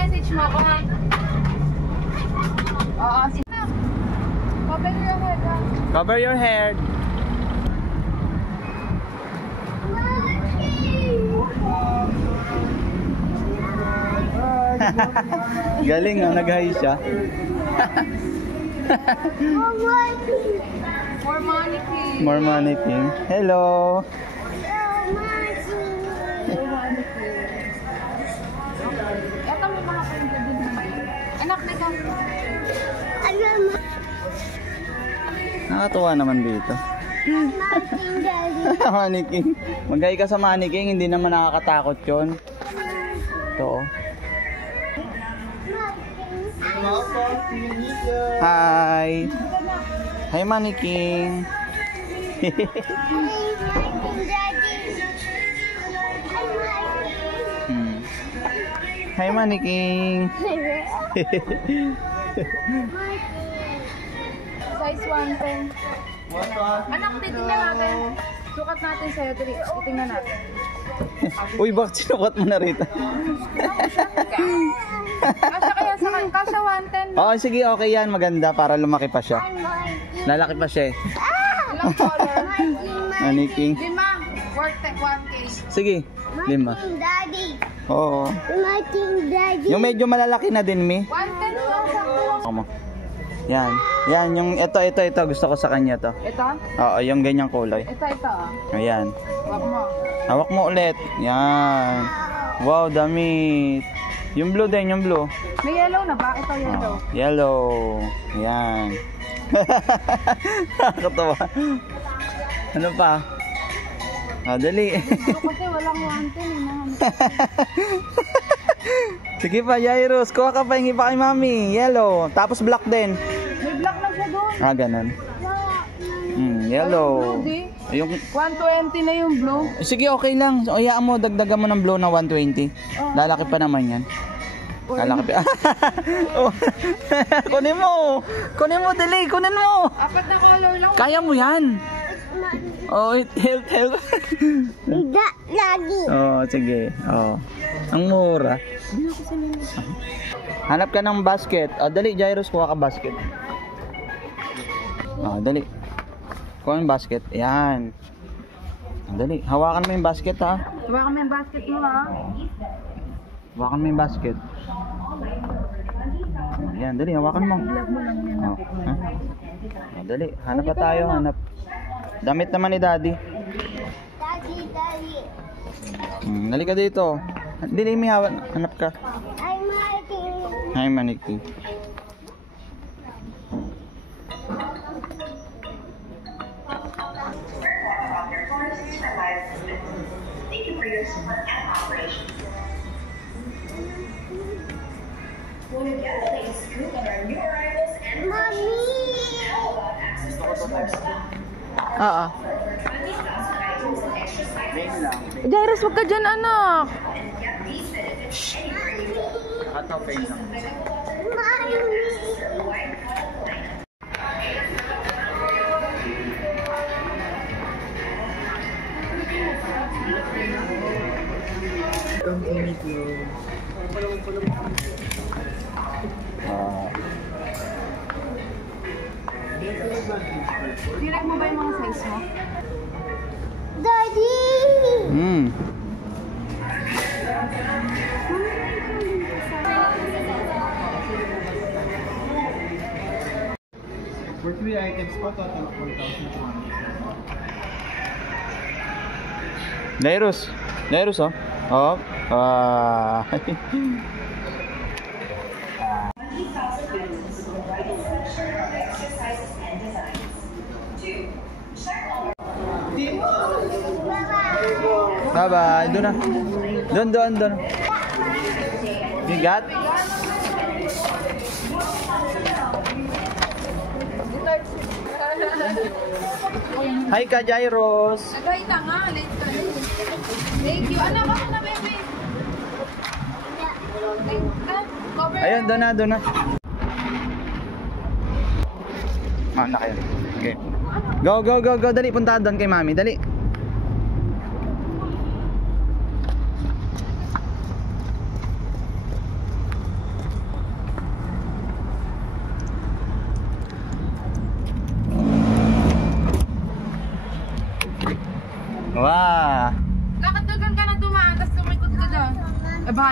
message mo ako ha. Oo, cover your head ha. Cover your hair. Galing ah, nag-hi siya. More money king. More money king. Hello. Ito may mga pwede din naman. Anak, dito. Nakatuwa naman dito. Money king. Mag-hi ka sa money king, hindi naman nakakatakot yun. Ito. Hi. Hi money king. Hi money king. Size 110. Anak, titingnan natin. Sukat natin sa'yo. Titingnan natin. Uy, bakit sinukat mo na rito? Kasya kaya sa akin. Kasya 110. Oo, sige, okay yan. Maganda para lumaki pa siya. Lalaki pa siya eh. Ilang color? Money king. 5. Worth 1K. Sige, 5. Daddy. Oo. Daddy. Yung medyo malalaki na din, Mi. 110 lang. Ako mo. Yan. Yan, yung ito. Gusto ko sa kanya to. Ito? Oo, yung ganyang kulay. Ito. Ayan. Huwag mo. Hawak mo ulit. Yan. Wow, damit. Yung blue din, yung blue. May yellow na ba? Ito yellow. Yellow. Yan. Nakakatawa. Ano pa? Dali. Ito kasi walang 110 eh. Sige pa, Jairus. Kuha ka pa, hingi pa kay mami. Yellow. Tapos black din. May black na siya doon. Ganun. Yellow. Yung 120 na yung blue. sige, okay lang. So, hayaan mo, dagdagan mo ng blue na 120. Lalaki pa naman yan. Lalaki pa. Oh. Kunin mo. Kunin mo, dali. Kunin mo. 4 na color lang. Kaya mo yan. Oh, help. Lagi. Oh, sige. Oh. Ang mura. Hanap ka ng basket. Dali, Jairus, kuha ka basket. Dali. Kuha yung basket. Ayan. Dali. Hawakan mo yung basket, ha. Hawakan mo yung basket mo, ha. Hawakan mo yung basket. Ayan, dali. Hawakan mo. Dali. Hanap pa tayo. Hanap. Damit naman ni Daddy. Daddy. Dali ka dito. Dili, may hanap ka. Hi, maniki. Thank you for your support and cooperation. Want to get the latest scoop on our new arrivals and how about access to our store stock? Oo. For 20,000 items and extra sizes. Jairus, wag ka dyan, anak. And get these benefits anywhere you go. Nakatopeng lang. White collar line. Direct mo ba yung mga size mo? Daddy. For 3 items po, total 4,200. Jairus, oh. Oh. Bye-bye. Doon na. Doon. Bigat? Hi ka, Jairus. Nagay na nga, late ka. Thank you. Anak, ako na, baby. Cover. Ayun, doon na. Na kayo. Okay. Go. Dali, punta doon kay mami. Dali. Wow. Lakad doon ka na dumaan, tapos tumikot ka doon. Eh, bahala